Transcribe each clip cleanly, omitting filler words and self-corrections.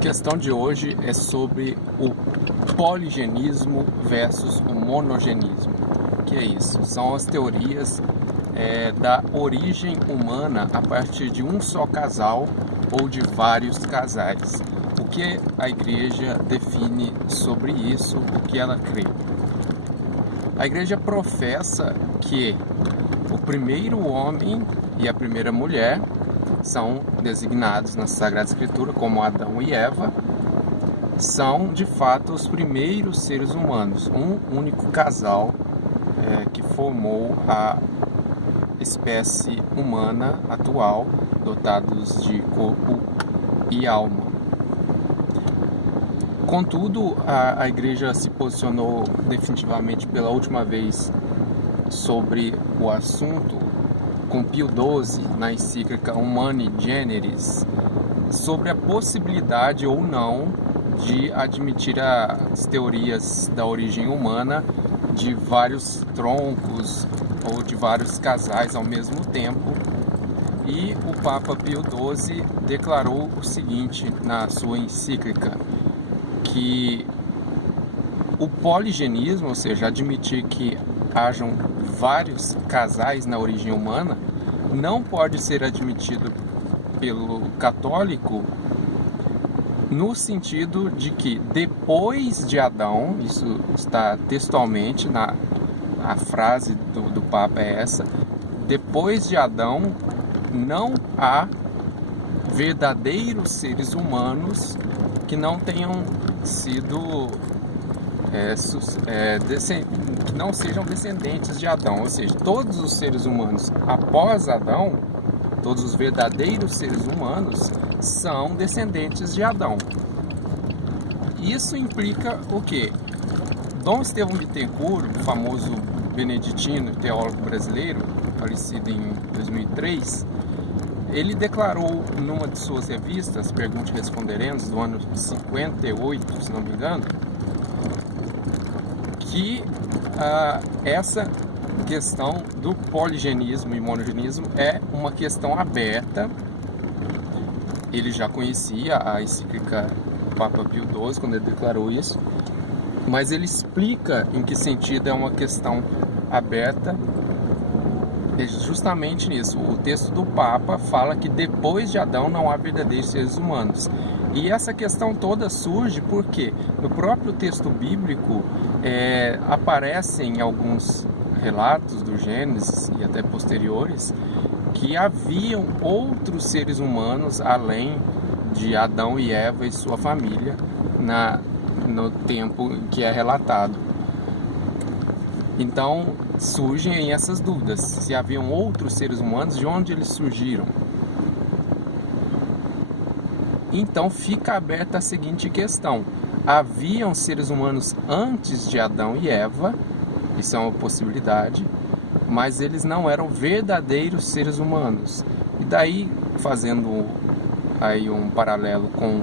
questão de hoje é sobre o poligenismo versus o monogenismo. O que é isso? São as teorias da origem humana a partir de um só casal ou de vários casais. O que a igreja define sobre isso, o que ela crê? A igreja professa que o primeiro homem e a primeira mulher são designados na Sagrada Escritura como Adão e Eva, são de fato os primeiros seres humanos, um único casal que formou a espécie humana atual, dotados de corpo e alma. Contudo, a igreja se posicionou definitivamente pela última vez sobre o assunto com Pio XII na encíclica Humani Generis, sobre a possibilidade ou não de admitir as teorias da origem humana de vários troncos ou de vários casais ao mesmo tempo. E o Papa Pio XII declarou o seguinte na sua encíclica, que o poligenismo, ou seja, admitir que hajam vários casais na origem humana, não pode ser admitido pelo católico no sentido de que depois de Adão, isso está textualmente a frase do Papa é essa, depois de Adão não há verdadeiros seres humanos que não tenham sido que não sejam descendentes de Adão, ou seja, todos os seres humanos após Adão, todos os verdadeiros seres humanos são descendentes de Adão. Isso implica o quê? Dom Estevão Bittencourt, o famoso beneditino, teólogo brasileiro, falecido em 2003, ele declarou numa de suas revistas, Pergunte e Responderemos, do ano 58, se não me engano, que essa questão do poligenismo e monogenismo é uma questão aberta. Ele já conhecia a encíclica do Papa Pio XII quando ele declarou isso, mas ele explica em que sentido é uma questão aberta. Justamente nisso, o texto do Papa fala que depois de Adão não há verdadeiros seres humanos. E essa questão toda surge porque no próprio texto bíblico aparecem alguns relatos do Gênesis e até posteriores que haviam outros seres humanos além de Adão e Eva e sua família no tempo em que é relatado. Então surgem essas dúvidas, se haviam outros seres humanos, de onde eles surgiram. Então fica aberta a seguinte questão: haviam seres humanos antes de Adão e Eva, isso é uma possibilidade, mas eles não eram verdadeiros seres humanos. E daí, fazendo aí um paralelo com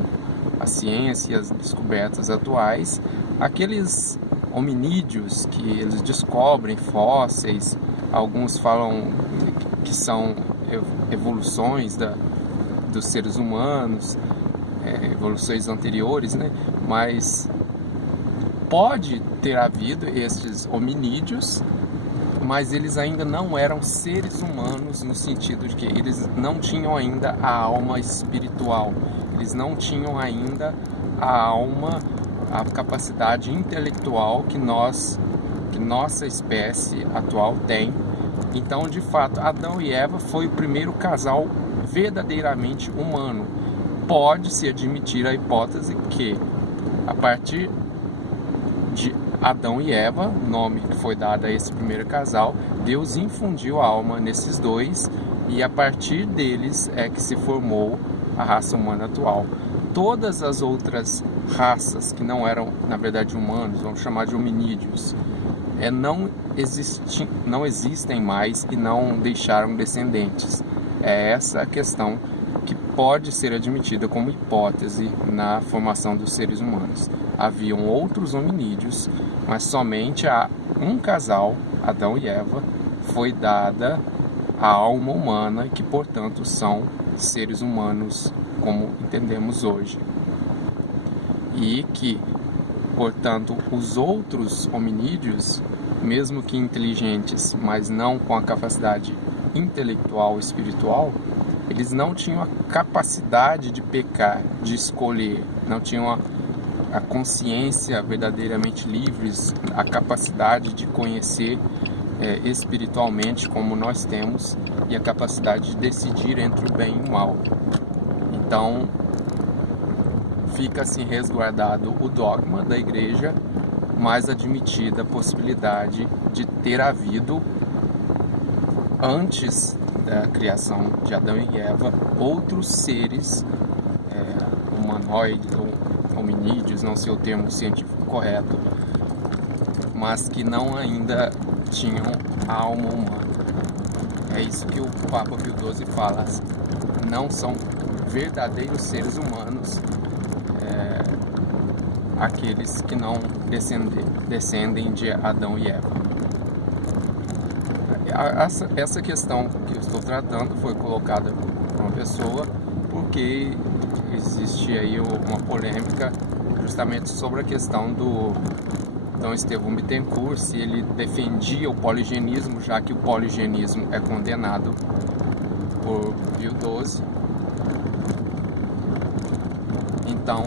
a ciência e as descobertas atuais, aqueles hominídeos que eles descobrem, fósseis, alguns falam que são evoluções dos seres humanos, evoluções anteriores, né? Mas pode ter havido esses hominídeos, mas eles ainda não eram seres humanos no sentido de que eles não tinham ainda a alma espiritual, eles não tinham ainda a alma, a capacidade intelectual que nossa espécie atual tem. Então, de fato, Adão e Eva foi o primeiro casal verdadeiramente humano. Pode-se admitir a hipótese que, a partir de Adão e Eva, nome que foi dado a esse primeiro casal, Deus infundiu a alma nesses dois e a partir deles é que se formou a raça humana atual. Todas as outras raças que não eram, na verdade, humanos, vamos chamar de hominídeos, não existem mais e não deixaram descendentes. É essa a questão que pode ser admitida como hipótese na formação dos seres humanos. Haviam outros hominídeos, mas somente a um casal, Adão e Eva, foi dada a alma humana, que portanto são seres humanos como entendemos hoje. e que, portanto, os outros hominídeos, mesmo que inteligentes, mas não com a capacidade intelectual, espiritual, eles não tinham a capacidade de pecar, de escolher, não tinham a consciência verdadeiramente livres, a capacidade de conhecer espiritualmente como nós temos e a capacidade de decidir entre o bem e o mal. Então, fica assim resguardado o dogma da igreja, mas admitida a possibilidade de ter havido, antes da criação de Adão e Eva, outros seres humanoides ou hominídeos, não sei o termo científico correto, mas que não ainda tinham alma humana. É isso que o Papa Pio XII fala, não são verdadeiros seres humanos aqueles que não descendem de Adão e Eva. Essa questão que eu estou tratando foi colocada por uma pessoa porque existe aí uma polêmica justamente sobre a questão do Dom Estevão Bittencourt, se ele defendia o poligenismo, já que o poligenismo é condenado por Pio XII. Então,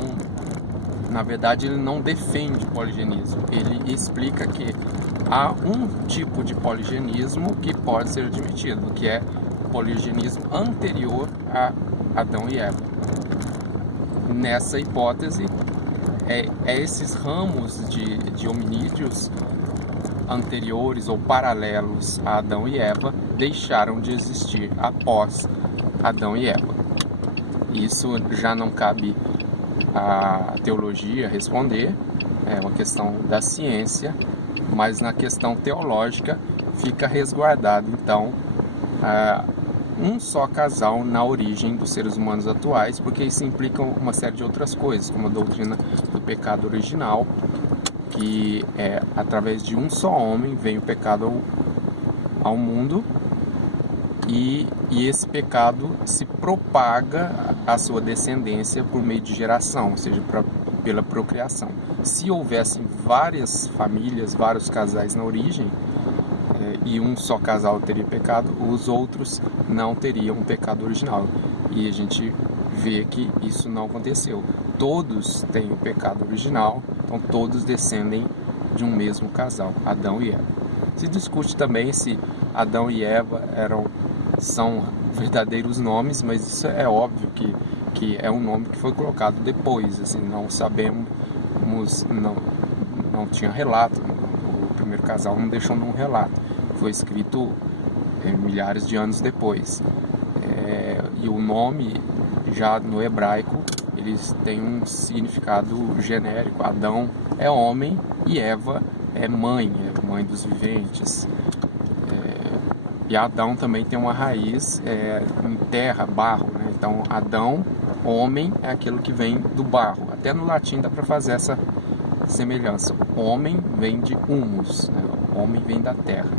na verdade, ele não defende o poligenismo, ele explica que há um tipo de poligenismo que pode ser admitido, que é o poligenismo anterior a Adão e Eva. Nessa hipótese, esses ramos de hominídeos anteriores ou paralelos a Adão e Eva deixaram de existir após Adão e Eva. Isso já não cabe à teologia responder, é uma questão da ciência, mas na questão teológica fica resguardado, então, um só casal na origem dos seres humanos atuais, porque isso implica uma série de outras coisas, como a doutrina do pecado original, que através de um só homem vem o pecado ao mundo, e esse pecado se propaga à sua descendência por meio de geração, ou seja, pela procriação. Se houvessem várias famílias, vários casais na origem, e um só casal teria pecado, os outros não teriam o pecado original. E a gente vê que isso não aconteceu. Todos têm o pecado original, então todos descendem de um mesmo casal, Adão e Eva. Se discute também se Adão e Eva são verdadeiros nomes, mas isso é óbvio que é um nome que foi colocado depois, assim, não sabemos, não tinha relato, o primeiro casal não deixou nenhum relato, foi escrito milhares de anos depois. E o nome, já no hebraico, eles têm um significado genérico. Adão é homem e Eva é mãe dos viventes. E Adão também tem uma raiz em terra, barro, né? Então Adão, homem, é aquilo que vem do barro. Até no latim dá para fazer essa semelhança. O homem vem de humus, né? O homem vem da terra.